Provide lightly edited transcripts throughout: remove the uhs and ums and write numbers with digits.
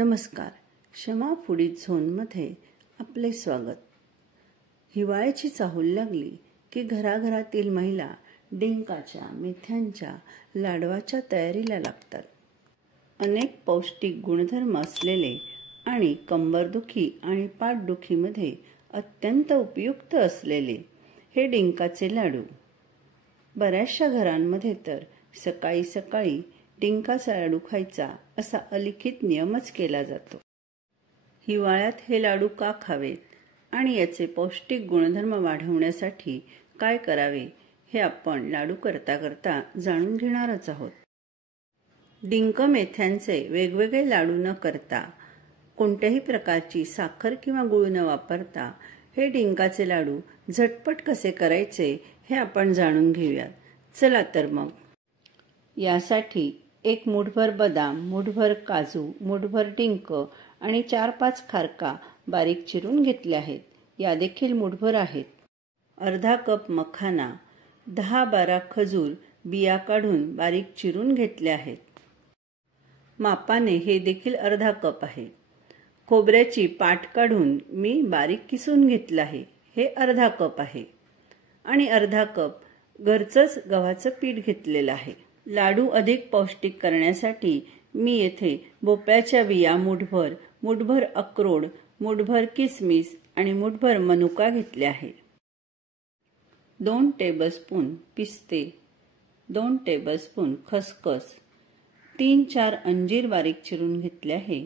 नमस्कार. क्षमा फूडीज झोनमध्ये आपले स्वागत. हिवाळ्याची चाहूल लागली की घराघरातील महिला डिंकाच्या, मेथ्यांच्या लाडवाच्या तयारीला लागतात. अनेक पौष्टिक गुणधर्म असलेले आणि कंबरदुखी आणि पाठदुखीमध्ये अत्यंत उपयुक्त असलेले हे डिंकाचे लाडू. बऱ्याचशा घरांमध्ये तर सकाळी सकाळी डिंकाचा लाडू खायचा असा अलिखित नियमच केला जातो. हिवाळ्यात हे लाडू का खावेत आणि याचे पौष्टिक गुणधर्म वाढवण्यासाठी काय करावे हे आपण लाडू करता करता जाणून घेणारच आहोत. डिंक मेथ्यांचे वेगवेगळे लाडू न करता, कोणत्याही प्रकारची साखर किंवा गूळ न वापरता हे डिंकाचे लाडू झटपट कसे करायचे हे आपण जाणून घेऊयात. चला तर मग. यासाठी एक मुठभर बदाम, मुठभर काजू, मुठभर डिंक आणि 4-5 खारका बारीक चिरून घेतले आहेत. या देखील मुठभर आहेत. अर्धा कप मखाना, 10-12 खजूर बिया काढून बारीक चिरून घेतले आहेत. मापाने हे देखील अर्धा कप आहे. खोबऱ्याची पाट काढून मी बारीक किसून घेतलं आहे. हे अर्धा कप आहे. आणि अर्धा कप घरचंच गव्हाचं पीठ घेतलेलं आहे. लाडू अधिक पौष्टिक करण्यासाठी मी येथे भोपळ्याच्या बिया मुठभर, मुठभर अक्रोड, मुठभर किसमिस आणि मुठभर मनुका घेतले आहे. 2 टेबलस्पून पिस्ते, 2 टेबलस्पून खसखस, 3-4 अंजीर बारीक चिरून घेतले आहे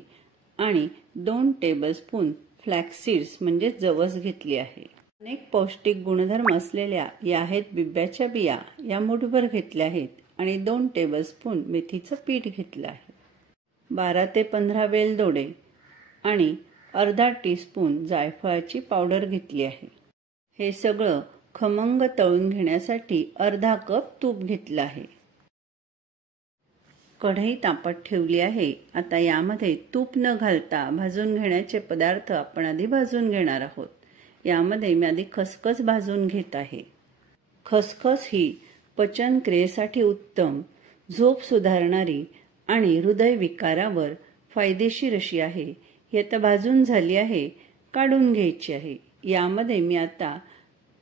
आणि 2 टेबलस्पून फ्लॅक्स सीड्स म्हणजे जवस घेतली आहे. अनेक पौष्टिक गुणधर्म असलेल्या या आहेत बिब्याच्या बिया, या मुठभर घेतल्या आहेत आणि 2 टेबलस्पून मेथीचं पीठ घेतलं आहे. 12 ते 15 वेलदोडे आणि अर्धा टीस्पून जायफळाची पावडर घेतली आहे. हे सगळं खमंग तळून घेण्यासाठी अर्धा कप तूप घेतलं आहे. कढई तापत ठेवली आहे. आता यामध्ये तूप न घालता भाजून घेण्याचे पदार्थ आपण आधी भाजून घेणार आहोत. यामध्ये मी आधी खसखस भाजून घेत आहे. खसखस ही पचन क्रियेसाठी उत्तम, झोप सुधारणारी आणि हृदय विकारावर फायदेशीर अशी आहे. ही आता भाजून झाली आहे, काढून घ्यायची आहे. यामध्ये मी आता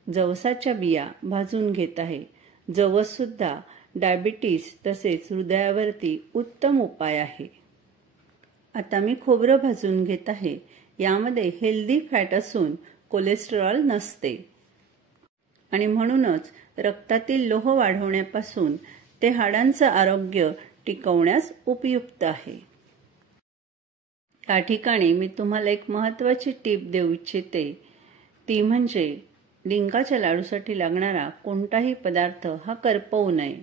जवसाच्या बिया भाजून घेत आहे. जवस सुद्धा डायबिटीस तसेच हृदयावरती उत्तम उपाय आहे. आता मी खोबरं भाजून घेत आहे. यामध्ये हेल्दी फॅट असून कोलेस्टेरॉल नसते आणि म्हणूनच रक्तातील लोह वाढवण्यापासून ते हाडांचं आरोग्य टिकवण्यास उपयुक्त आहे. या ठिकाणी मी तुम्हाला एक महत्त्वाची टीप देऊ इच्छिते. ती म्हणजे डिंकाच्या लाडूसाठी लागणारा कोणताही पदार्थ हा करपवू नये.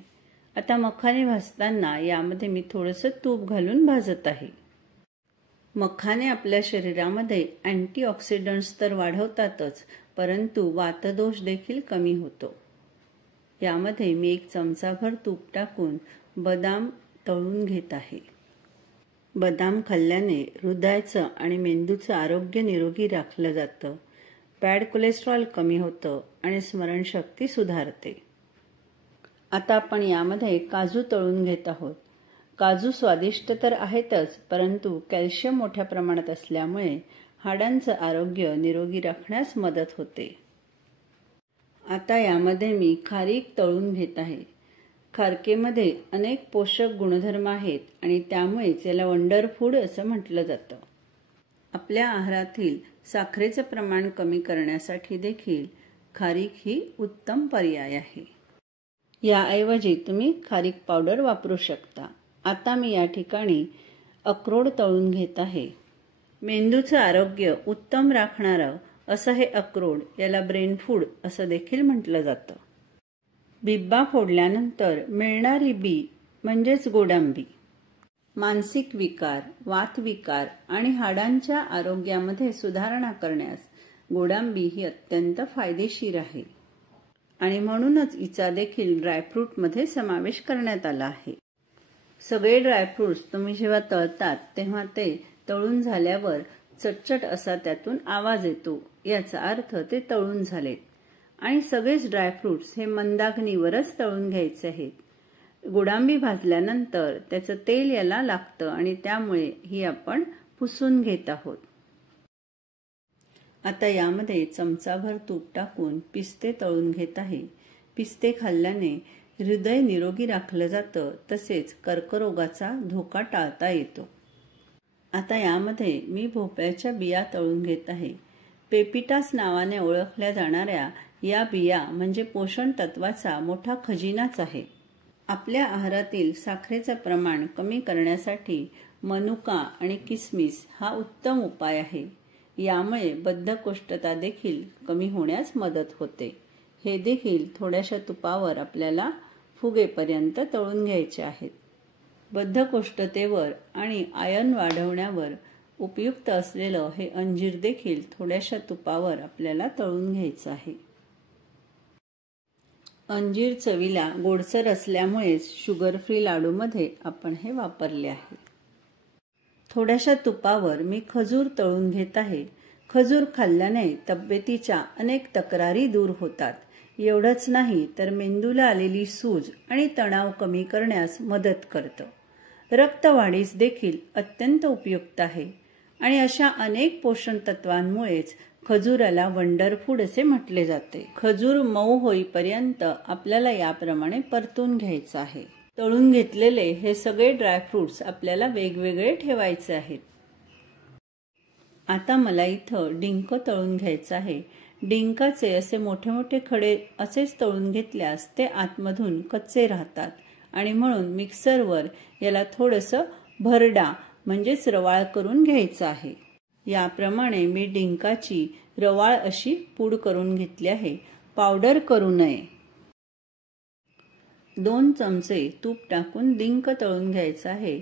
आता मखाने भाजताना यामध्ये मी थोडंसं तूप घालून भाजत आहे. मखाने आपल्या शरीरामध्ये अँटीऑक्सिडंट्स तर वाढवतातच, परंतु वातदोष देखील कमी होतो. यामध्ये मी 1 चमचाभर तूप टाकून बदाम तळून घेत आहे. बदाम खाल्ल्याने हृदयाचं आणि मेंदूचं आरोग्य निरोगी राखलं जातं. बॅड कोलेस्ट्रॉल कमी होतं आणि स्मरणशक्ती सुधारते. आता आपण यामध्ये काजू तळून घेत आहोत. काजू स्वादिष्ट तर आहेतच, परंतु कॅल्शियम मोठ्या प्रमाणात असल्यामुळे हाडांचं आरोग्य निरोगी राखण्यास मदत होते. आता यामध्ये मी खारीक तळून घेत आहे. खारकेमध्ये अनेक पोषक गुणधर्म आहेत आणि त्यामुळेच याला वंडर फूड असं म्हटलं जातं. आपल्या आहारातील साखरेचं प्रमाण कमी करण्यासाठी देखील खारीक ही उत्तम पर्याय आहे. याऐवजी तुम्ही खारीक पावडर वापरू शकता. आता मी या ठिकाणी अक्रोड तळून घेत आहे. मेंदूचं आरोग्य उत्तम राखणारं असं हे अक्रोड, याला ब्रेन फूड असं देखील म्हटलं जातं. बिब्बा फोडल्यानंतर मिळणारी बी म्हणजेच गोडांबी मानसिक विकार, वातविकार आणि हाडांच्या आरोग्यामध्ये सुधारणा करण्यास गोडांबी ही अत्यंत फायदेशीर आहे आणि म्हणूनच हिचा देखील ड्रायफ्रूटमध्ये समावेश करण्यात आला आहे. सगळे ड्रायफ्रुट्स तुम्ही जेव्हा तळतात तेव्हा ते तळून झाल्यावर चटचट असा त्यातून आवाज येतो. याचा अर्थ ते तळून झालेत. आणि सगळेच ड्रायफ्रुट्स हे मंदाग्नीवरच तळून घ्यायचे आहेत. गोडांबी भाजल्यानंतर त्याचं तेल याला लागतं आणि त्यामुळे ही आपण पुसून घेत आहोत. आता यामध्ये चमचाभर तूप टाकून पिस्ते तळून घेत आहे. पिस्ते खाल्ल्याने हृदय निरोगी राखलं जातं, तसेच कर्करोगाचा धोका टाळता येतो. आता यामध्ये मी भोपळ्याच्या बिया तळून घेत आहे. पेपिटास नावाने ओळखल्या जाणाऱ्या या बिया म्हणजे पोषण तत्वाचा मोठा खजिनाच आहे. आपल्या आहारातील साखरेचं प्रमाण कमी करण्यासाठी मनुका आणि किसमिस हा उत्तम उपाय आहे. यामुळे बद्धकोष्ठता देखील कमी होण्यास मदत होते. हे देखील थोड्याशा तुपावर आपल्याला फुगेपर्यंत तळून घ्यायचे आहेत. बद्धकोष्ठतेवर आणि आयर्न वाढवण्यावर उपयुक्त असलेलं हे अंजीर देखील थोड्याशा तुपावर आपल्याला तळून घ्यायचं आहे. अंजीर चवीला गोडसर असल्यामुळेच शुगर फ्री लाडूमध्ये आपण हे वापरले आहे. थोड्याशा तुपावर मी खजूर तळून घेत आहे. खजूर खाल्ल्याने तब्येतीच्या अनेक तक्रारी दूर होतात. एवढंच नाही तर मेंदूला आलेली सूज आणि तणाव कमी करण्यास मदत करतं. रक्तवाढीस देखील अत्यंत उपयुक्त आहे आणि अशा अनेक पोषण तत्वांमुळेच खजूराला वंडर फूड असे म्हटले जाते. खजूर मऊ होईपर्यंत आपल्याला याप्रमाणे परतून घ्यायचं आहे. तळून घेतलेले हे सगळे ड्रायफ्रुट्स आपल्याला वेगवेगळे ठेवायचे आहेत. आता मला इथं डिंक तळून घ्यायचं आहे. डिंकाचे असे मोठे मोठे खडे असेच तळून घेतल्यास ते आतमधून कच्चे राहतात आणि म्हणून मिक्सरवर याला थोडंसं भरडा म्हणजेच रवाळ करून घ्यायचं आहे. याप्रमाणे मी डिंकाची रवाळ अशी पूड करून घेतली आहे. पावडर करू नये. 2 चमचे तूप टाकून डिंक तळून घ्यायचं आहे.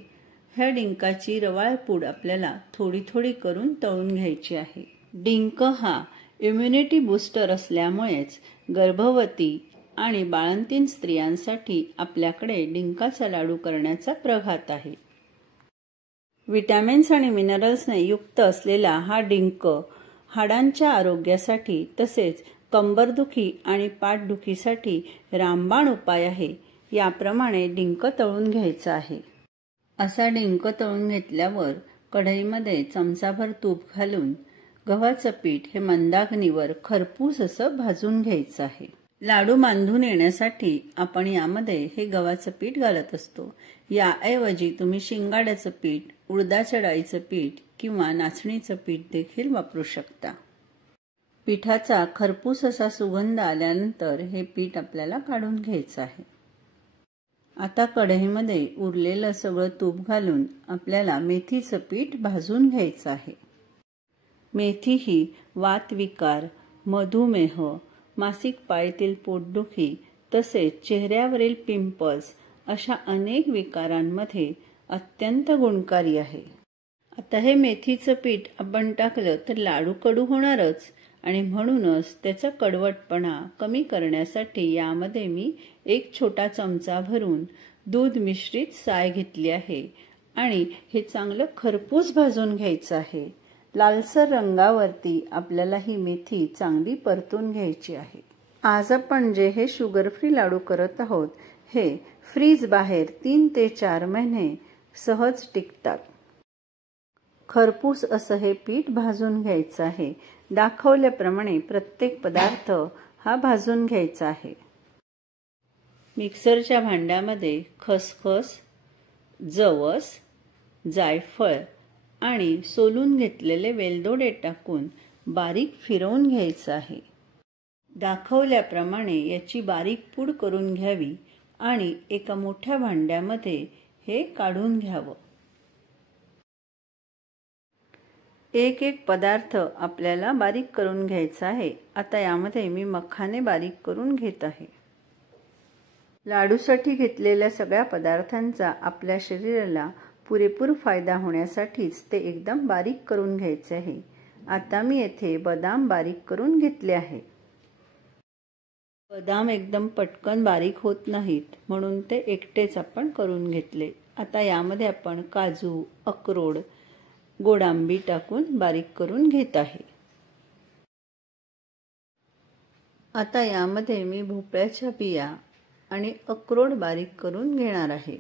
ह्या डिंकाची रवाळ पूड आपल्याला थोडी थोडी करून तळून घ्यायची आहे. डिंक हा इम्युनिटी बूस्टर असल्यामुळेच गर्भवती आणि बाळंतीण स्त्रियांसाठी आपल्याकडे डिंकाचा लाडू करण्याचा प्रघात आहे. विटॅमिन्स आणि मिनरल्सने युक्त असलेला हा डिंक हाडांच्या आरोग्यासाठी तसेच कंबरदुखी आणि पाठदुखीसाठी रामबाण उपाय आहे. याप्रमाणे डिंक तळून घ्यायचा आहे. असा डिंक तळून घेतल्यावर कढईमध्ये चमचाभर तूप घालून गव्हाचं पीठ हे मंदाग्नीवर खरपूस असं भाजून घ्यायचं आहे. लाडू बांधून येण्यासाठी आपण यामध्ये हे गव्हाचं पीठ घालत असतो. याऐवजी तुम्ही शिंगाड्याचं पीठ, उडदाच्या डाळीचं पीठ किंवा नाचणीचं पीठ देखील वापरू शकता. पिठाचा खरपूस असा सुगंध आल्यानंतर हे पीठ आपल्याला काढून घ्यायचं आहे. आता कढईमध्ये उरलेलं सगळं तूप घालून आपल्याला मेथीचं पीठ भाजून घ्यायचं आहे. मेथी ही वातविकार, मधुमेह, मासिक पाळीतील पोटदुखी तसेच चेहऱ्यावरील पिंपल्स अशा अनेक विकारांमध्ये अत्यंत गुणकारी आहे. आता हे मेथीचं पीठ आपण टाकलं तर लाडू कडू होणारच आणि म्हणूनच त्याचा कडवटपणा कमी करण्यासाठी यामध्ये मी 1 छोटा चमचा भरून दूध मिश्रित साय घेतली आहे आणि हे चांगलं खरपूस भाजून घ्यायचं आहे. लालसर रंगावरती आपल्याला ही मेथी चांगली परतून घ्यायची आहे. आज आपण जे हे शुगर फ्री लाडू करत आहोत हे फ्रीज बाहेर 3 ते 4 महिने सहज टिकतात. खरपूस असं हे पीठ भाजून घ्यायचं आहे. दाखवल्याप्रमाणे प्रत्येक पदार्थ हा भाजून घ्यायचा आहे. मिक्सरच्या भांड्यामध्ये खसखस, जवस, जायफळ आणि सोलून घेतलेले वेलदोडे टाकून बारीक फिरवून घ्यायचं आहे. दाखवल्याप्रमाणे याची बारीक पूड करून घ्यावी आणि एका मोठ्या भांड्यामध्ये हे काढून घ्यावं. एक एक पदार्थ आपल्याला बारीक करून घ्यायचा आहे. आता यामध्ये मी मखाने बारीक करून घेत आहे. लाडूसाठी घेतलेल्या सगळ्या पदार्थांचा आपल्या शरीराला पुरेपूर फायदा होण्यासाठीच ते एकदम बारीक करून घ्यायचे आहे. आता मी येथे बदाम बारीक करून घेतले आहे. बदाम एकदम पटकन बारीक होत नाहीत म्हणून ते एकटेच आपण करून घेतले. आता यामध्ये आपण काजू, अक्रोड, गोडांबी टाकून बारीक करून घेत आहे. आता यामध्ये मी भोपळ्याच्या बिया आणि अक्रोड बारीक करून घेणार आहे.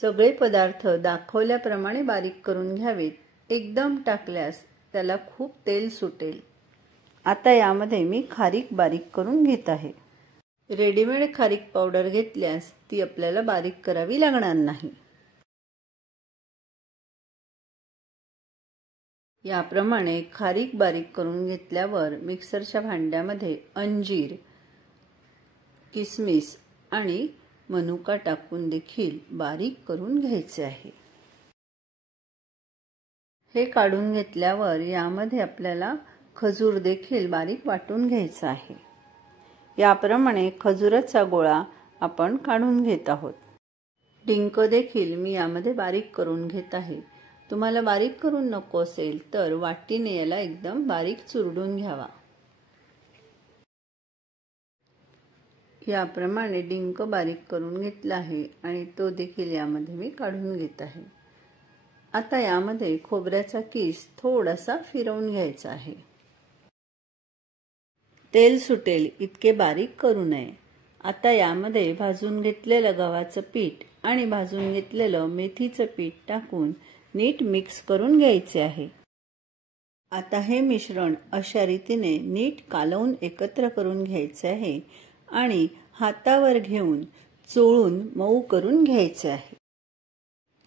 सगळे पदार्थ दाखवल्याप्रमाणे बारीक करून घ्यावेत. एकदम टाकल्यास त्याला खूप तेल सुटेल. आता यामध्ये मी खारीक बारीक करून घेत आहे. रेडीमेड खारीक पावडर घेतल्यास ती आपल्याला बारीक करावी लागणार नाही. याप्रमाणे खारीक बारीक करून घेतल्यावर मिक्सरच्या भांड्यामध्ये अंजीर, किसमिस आणि मनुका टाकून देखील बारीक करून घ्यायचे आहे. हे काढून घेतल्यावर यामध्ये आपल्याला खजूर देखील बारीक वाटून घ्यायचा आहे. याप्रमाणे खजुराचा गोळा आपण काढून घेत आहोत. डिंक देखील मी यामध्ये बारीक करून घेत आहे. तुम्हाला बारीक करून नको असेल तर वाटीने याला एकदम बारीक चुरडून घ्यावा. याप्रमाणे डिंक बारीक करून घेतला आहे आणि तो देखील यामध्ये मी काढून घेत आहे. आता यामध्ये खोबऱ्याचा किस थोडासा फिरवून घ्यायचा आहे. तेल सुटेल इतके बारीक करू नये. आता यामध्ये भाजून घेतलेलं गव्हाचं पीठ आणि भाजून घेतलेलं मेथीचं पीठ टाकून नीट मिक्स करून घ्यायचे आहे. आता हे मिश्रण अशा रीतीने नीट कालवून एकत्र करून घ्यायचे आहे आणि हातावर घेऊन चोळून मऊ करून घ्यायचे आहे.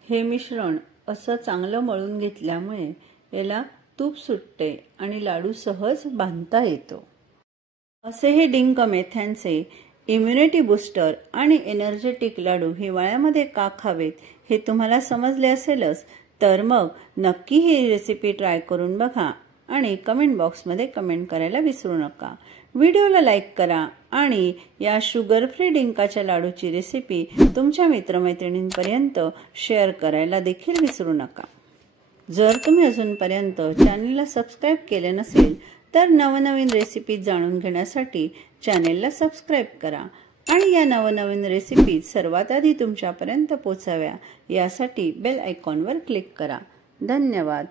हे मिश्रण असं चांगलं मळून घेतल्यामुळे याला तूप सुटते आणि लाडू सहज बांधता येतो. असे हे डिंक मेथ्यांचे इम्युनिटी बूस्टर आणि एनर्जेटिक लाडू हिवाळ्यामध्ये का खावेत हे तुम्हाला समजले असेलच, तर मग नक्की ही रेसिपी ट्राय करून बघा आणि कमेंट बॉक्समध्ये कमेंट करायला विसरू नका. व्हिडिओला लाईक करा आणि या शुगर फ्री डिंकाच्या लाडूची रेसिपी तुमच्या मित्रमैत्रिणींपर्यंत शेअर करायला देखील विसरू नका. जर तुम्ही अजूनपर्यंत चॅनलला सबस्क्राईब केले नसेल तर नवनवीन रेसिपी जाणून घेण्यासाठी चॅनेलला सबस्क्राईब करा आणि या नवनवीन रेसिपी सर्वात आधी तुमच्यापर्यंत पोहोचाव्या यासाठी बेल आयकॉनवर क्लिक करा. धन्यवाद.